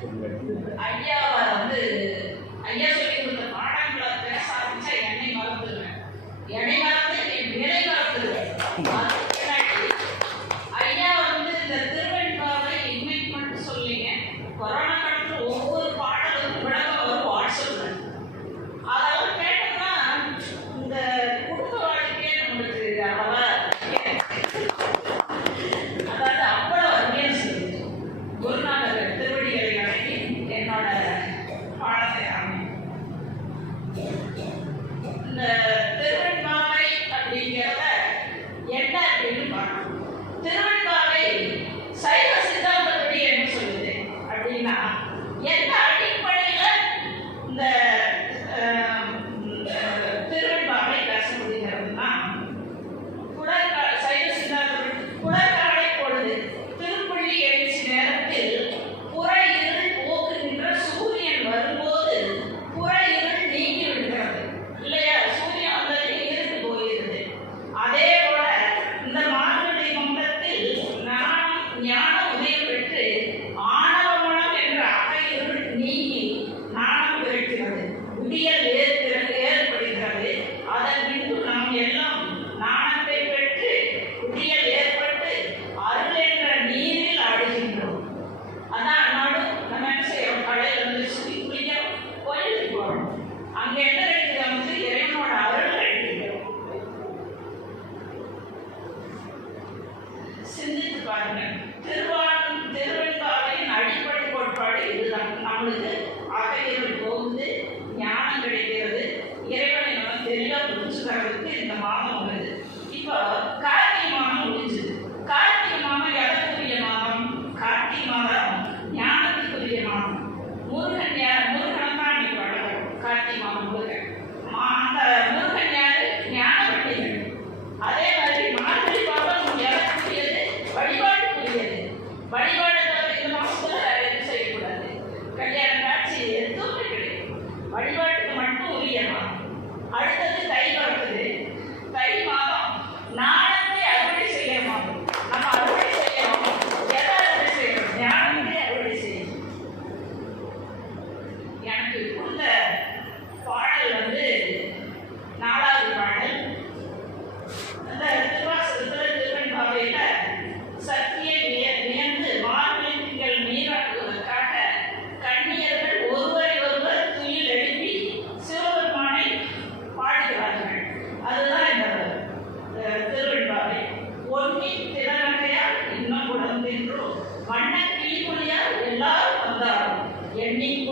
சொல்லுங்கள் ஐயா வந்து ஐயா சொல்லி permite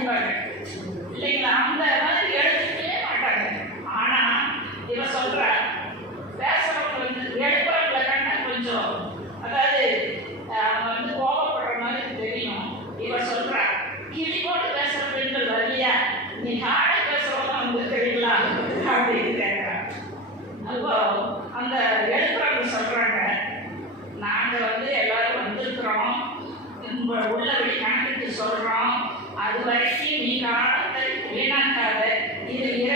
வழிபாடு இல்லைங்களா? அந்த வீணாக்காத இதில்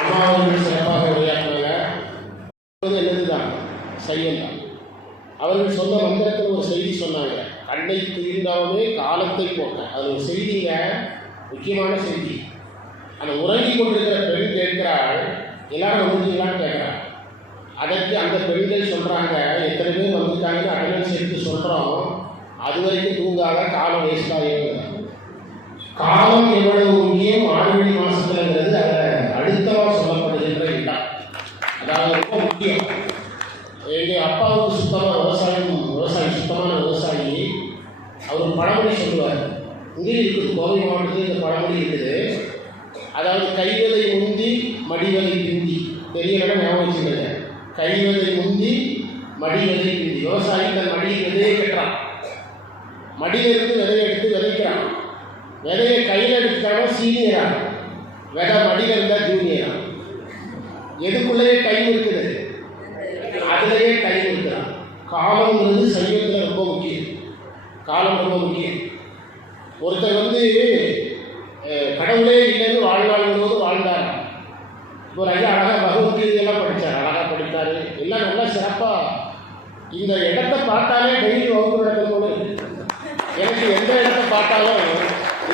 அம்மாவர்கள் சிறப்பாக உரையாடுறாங்க தான் சையன் தான் அவர்கள் சொன்ன மந்திரத்தில் ஒரு செய்தி சொன்னாங்க. கண்ணை துயிர்ந்தாவே காலத்தை போக்க. அது ஒரு செய்திங்க முக்கியமான செய்தி. அந்த உறங்கி கொண்டிருக்கிற பெண் கேட்கிறாள். எல்லாரும் வந்துட்டீங்களான்னு கேட்குறாள். அதற்கு அந்த பெண்கள் சொல்கிறாங்க எத்தனை பேர் வந்துட்டாங்கன்னு அட்டண்டன்ஸ் எடுத்து சொல்கிறோம் அது வரைக்கும் தூங்காத காலம் வேஸ்ட் ஆகிடும் காலம் எவ்வளவு முக்கியம் ஆழ்வெளி மாசத்துலங்கிறது அதில் அடுத்தவா சொல்லப்படுகின்ற இடம். அதாவது ரொம்ப முக்கியம். எங்கள் அப்பாவுக்கு சுத்தமாக விவசாயம் விவசாயி சுத்தமான விவசாயி அவர் பழமொழி சொல்லுவார். இங்கே இருக்குது கோவை மாவட்டத்தில் இந்த பழமொழி இருக்குது. அதாவது கைவதை முந்தி மடிவதை பிந்தி. பெரிய இடம் ஞாபகம் வச்சுக்கோங்க. கைவதை முந்தி மடிவதை பிந்தி. விவசாயி தன் மடியை விதையை கட்டுறான் மடியிலிருந்து விதையை கையில் எடுத்துட்டாலும் சீனியரா விதை மடியில் இருந்தால் ஜூனியரா எதுக்குள்ளேயே டைம் இருக்குது? அதுலேயே டைம் இருக்கிறான் காலம்ங்கிறது சைவத்தில் ரொம்ப முக்கியம். காலம் ரொம்ப முக்கியம். ஒருத்தர் வந்து கடவுளே இல்லைன்னு வாழ்நாள் முழுவதும் வாழ்ந்தார்? இப்போ ஒரு ஐயா அழகாக பகவத்கீதையெல்லாம் படித்தார் அழகாக படித்தார் எல்லாம் நல்லா சிறப்பாக இந்த இடத்த பார்த்தாலே டெய்லி வகுப்பு நடக்கும் போது எனக்கு எந்த இடத்த பார்த்தாலும்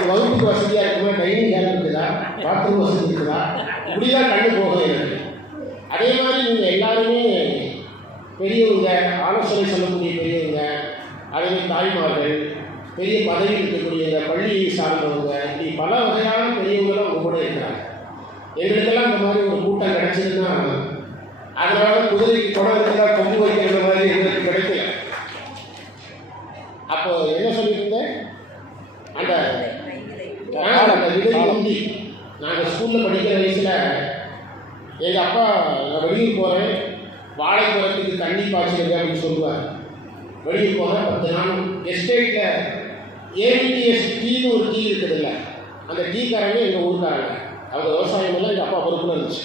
வகுப்புக்கு வசதியாக இருக்குமா டைனிங் ஹேர் இருக்குதா பாத்ரூம் வசதி இருக்குதா இப்படிதான் கண்ணு போகவே அதே மாதிரி நீங்கள் எல்லாருமே பெரியவங்க ஆலோசனை சொல்லக்கூடிய பெரியவங்க அதே தாய்மார்கள் பெரிய பதவி இருக்கக்கூடியவங்க பள்ளியை சார்ந்தவங்க இப்படி பல வகையான பெரியவங்களாம் உங்க கூட இருக்கிறாங்க. எங்களுக்கெல்லாம் இந்த மாதிரி ஒரு கூட்டம் கிடைச்சதுன்னா அதனால குதிரைக்கு குடம் இருக்கிறதா கொம்பு வைக்கிற மாதிரி எங்களுக்கு கிடைக்கல. அப்போ என்ன சொல்லியிருந்தேன்? அந்த ஆ, நாங்கள் ஸ்கூலில் படிக்கிற வயசில் எங்கள் அப்பா நான் வெளியூர் போகிறேன் வாழைப்பழத்துக்கு தண்ணி பாய்ச்சிருங்க அப்படின்னு சொல்லுவார். வெளியூர் போகிறேன் பத்து நாள் எஸ்டேட்டில் ஏபிடிஎஸ் டீன்னு ஒரு டீ இருக்குதுல்ல அந்த டீக்காரங்க எங்கள் ஊருக்காரங்க. அவங்க விவசாயம் எல்லாம் எங்கள் அப்பா பொறுப்பில் இருந்துச்சு.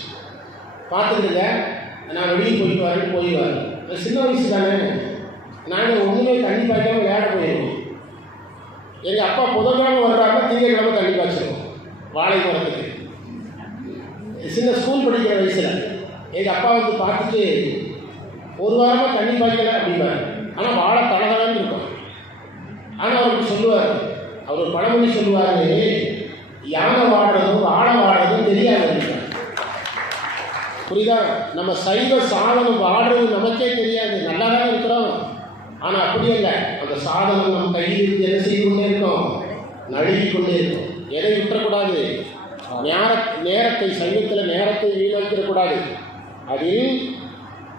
பார்த்துக்கிடுங்க. நான் வெளியே போயிட்டு வரேன் போயிடுவார். அது சின்ன வயசு தானே. நாங்கள் ஒன்றுமே தண்ணி பாய்க்காமல் விளையாட போயிடுவோம் எங்கள் அப்பா புதன்கிழமை வர்றாங்க திங்கட்கிழமை தண்ணி வாழை மரத்துக்கு சின்ன ஸ்கூல் படிக்கிற வயசில் எங்கள் அப்பா வந்து பார்த்துட்டு ஒரு வாரமாக தண்ணி பாய்க்கல அப்படிம்பாரு. ஆனால் வாழை தலதலன்னு இருக்கும். ஆனால் அவருக்கு சொல்லுவார். அவர் ஒரு பழமொழி சொல்லுவார் யானை வாடுறதும் வாழை வாடுறதும் தெரியாது புரியுதா? நம்ம சைவ சாதனம் வாடுறது நமக்கே தெரியாது. நல்லா தான் இருக்கிறோம். ஆனால் அப்படி இல்லை அந்த சாதனம் நம்ம கையில் இருந்து என்ன செய்து கொண்டே இருக்கோம்? நழுவி கொண்டே இருக்கும். எதை விட்டுறக்கூடாது? நேர நேரத்தை சைவத்தில் நேரத்தை வீணாக்கிடக்கூடாது அதில்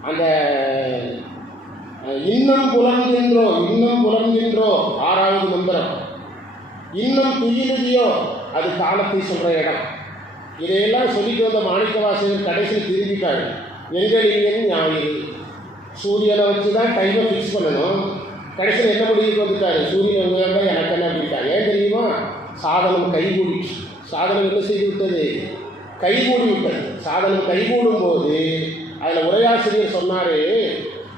அந்த இன்னும் புலன்கின்றோ இன்னும் புலன்கின்றோ ஆறாவது மந்திரம். இன்னும் துயிலுதியோ அது காலத்தை சொல்கிற இடம். இதையெல்லாம் சொல்லிட்டு வந்த மாணிக்க வாசகர் கடைசியில் திரும்பிட்டாள் எங்களின் ஞாயிறு. சூரியனை வச்சு தான் டைமை ஃபிக்ஸ் பண்ணணும். கடைசியில் என்ன முடிவுக்கு வந்துட்டாரு? சூரியன் எங்கே எனக்கு என்ன அப்படின்ட்டார். ஏன் தெரியுமா? சாதனம் கைகூடி. சாதனம் என்ன செய்து விட்டது? கைகூடி விட்டது. சாதனம் கைகூடும் போது அதில் உரையாசிரியர் சொன்னார்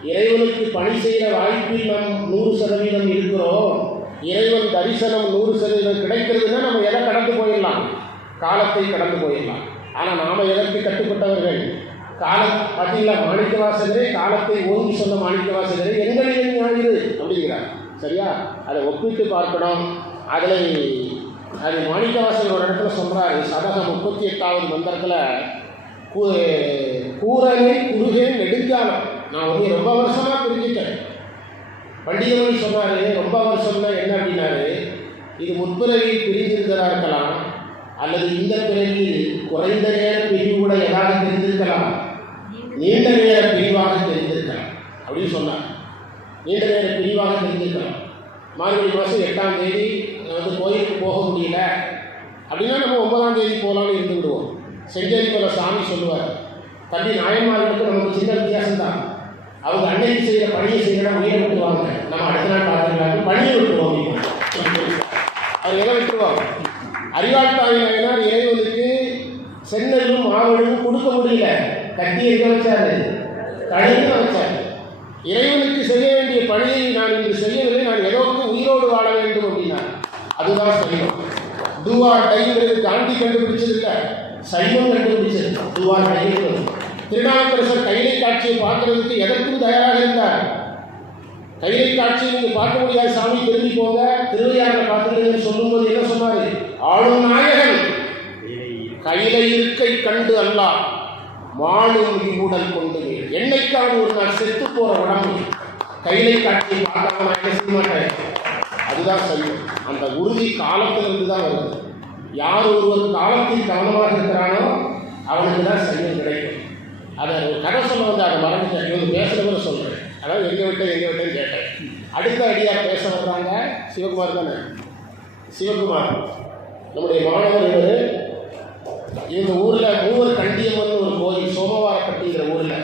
இறைவனுக்கு பணி செய்கிற வாய்ப்பில் நம் நூறு சதவீதம் இருக்கிறோம். இறைவன் தரிசனம் நூறு சதவீதம் கிடைக்கிறதுன்னா நம்ம எதை கடந்து போயிடலாம்? காலத்தை கடந்து போயிடலாம். ஆனால் நாம் எதற்கு கட்டுப்பட்டவர்கள்? காலம் பார்த்தீங்களா மாணிக்க வாசகரே காலத்தை ஓங்கி சொன்ன மாணிக்க வாசகரே எங்களிடம் ஞாயிறு அப்படிங்கிறார். சரியா? அதை ஒப்பிட்டு பார்க்கணும். அதில் அது மாணிக்கவாசன் ஒரு இடத்துல சொல்கிறாரு சதகம் முப்பத்தி எட்டாவது மந்திரத்தில் கூரனே குறுகே நெடுஞ்சாலம். நான் வந்து ரொம்ப வருஷமாக பிரிஞ்சிட்டேன். பண்டிதமணி சொன்னார் ரொம்ப வருஷம்னா என்ன? அப்படின்னாரு இது முற்பிறவி பிரிந்திருந்ததா இருக்கலாம் அல்லது இந்த பிறவியில் குறைந்த நேர பிரிவு கூட ஏதாவது தெரிந்திருக்கலாம் நீண்ட நேர பிரிவாக தெரிந்திருக்கலாம் அப்படின்னு சொன்னார். நீண்ட நேர பிரிவாக தெரிந்திருக்கலாம். மார்கழி மாதம் எட்டாம் தேதி நான் வந்து கோயில் அப்படின்னா நம்ம ஒன்பதாம் தேதி போகலான்னு இருந்து விடுவோம். செஞ்சேரி போல சாமி சொல்லுவார். தம்பி நாயன்மார்களுக்கு நமக்கு சின்ன வித்தியாசம் தான் அவங்க அன்னைக்கு செய்கிற பணியை செய்யணும் உயிரை விட்டுவாங்க நம்ம அடுத்த நாள் பார்த்துக்கலாம் பணியை விட்டுருவோம் அப்படின்னு. அவர் எதை விட்டுருவாங்க? அறிவாழ்த்தாய் நாயனார் இறைவனுக்கு செந்நெல்லும் மாவெழும் கொடுக்க முடியல. கட்டி எங்க வச்சாரு? கழுத்து வச்சாரு. இறைவனுக்கு செய்ய வேண்டிய பணியை நான் இன்று செய்யவில்லை. நான் எதோக்கு உயிரோடு வாழ வேண்டும் அப்படின்னா அதுதான் செய்யணும் துவா டைங்கிறது காந்தி கண்டுபிடிச்சது இல்லை சைவம் கண்டுபிடிச்சது. டூவா டைங்கிறது திருநாவுக்கரசர் கைலை காட்சியை பார்க்கறதுக்கு எதற்கும் தயாராக இருந்தார். கைலை காட்சியை நீங்கள் பார்க்க முடியாது சாமி. திரும்பி போங்க. திருவையாறில் பார்த்துக்கிறேன்னு சொல்லும்போது என்ன சொன்னார்? ஆளும் நாயகன். கைலை இருக்கை கண்டு அல்லாஹ் மானும் உடல் கொண்டு என்னைக்காவது ஒரு நாள் செத்து போற உடம்பு. கைலை காட்சியை பார்க்காம நான் என்ன செய்ய மாட்டேன்? அதுதான் செய்யும் அந்த உறுதி காலத்திலிருந்து தான் வருது. யார் ஒருவர் காலத்தில் கவனமாக இருக்கிறானோ அவனுக்கு தான் சரியம் கிடைக்கும். அதை ஒரு கதை சொல்ல வந்து அதை மறந்துட்டேன். இவங்க பேசுகிறவரை சொல்கிறேன் அதாவது எங்கே விட்டேன் எங்கே விட்டேன்னு கேட்டேன். அடுத்த அடியாக பேச வர்றாங்க சிவகுமார் தானே? சிவகுமார். நம்முடைய மாணவர் இவர். இந்த ஊரில் மூவர் கண்டியம்மன் ஒரு கோயில் சோமவாரப்பட்டிங்கிற ஊரில்.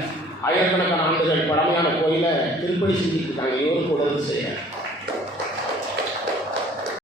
ஆயிரக்கணக்கான ஆண்டுகள் பழமையான கோயிலை திருப்பணி செஞ்சுட்டு இருக்காங்க. இவருக்கு உடல் செய்ய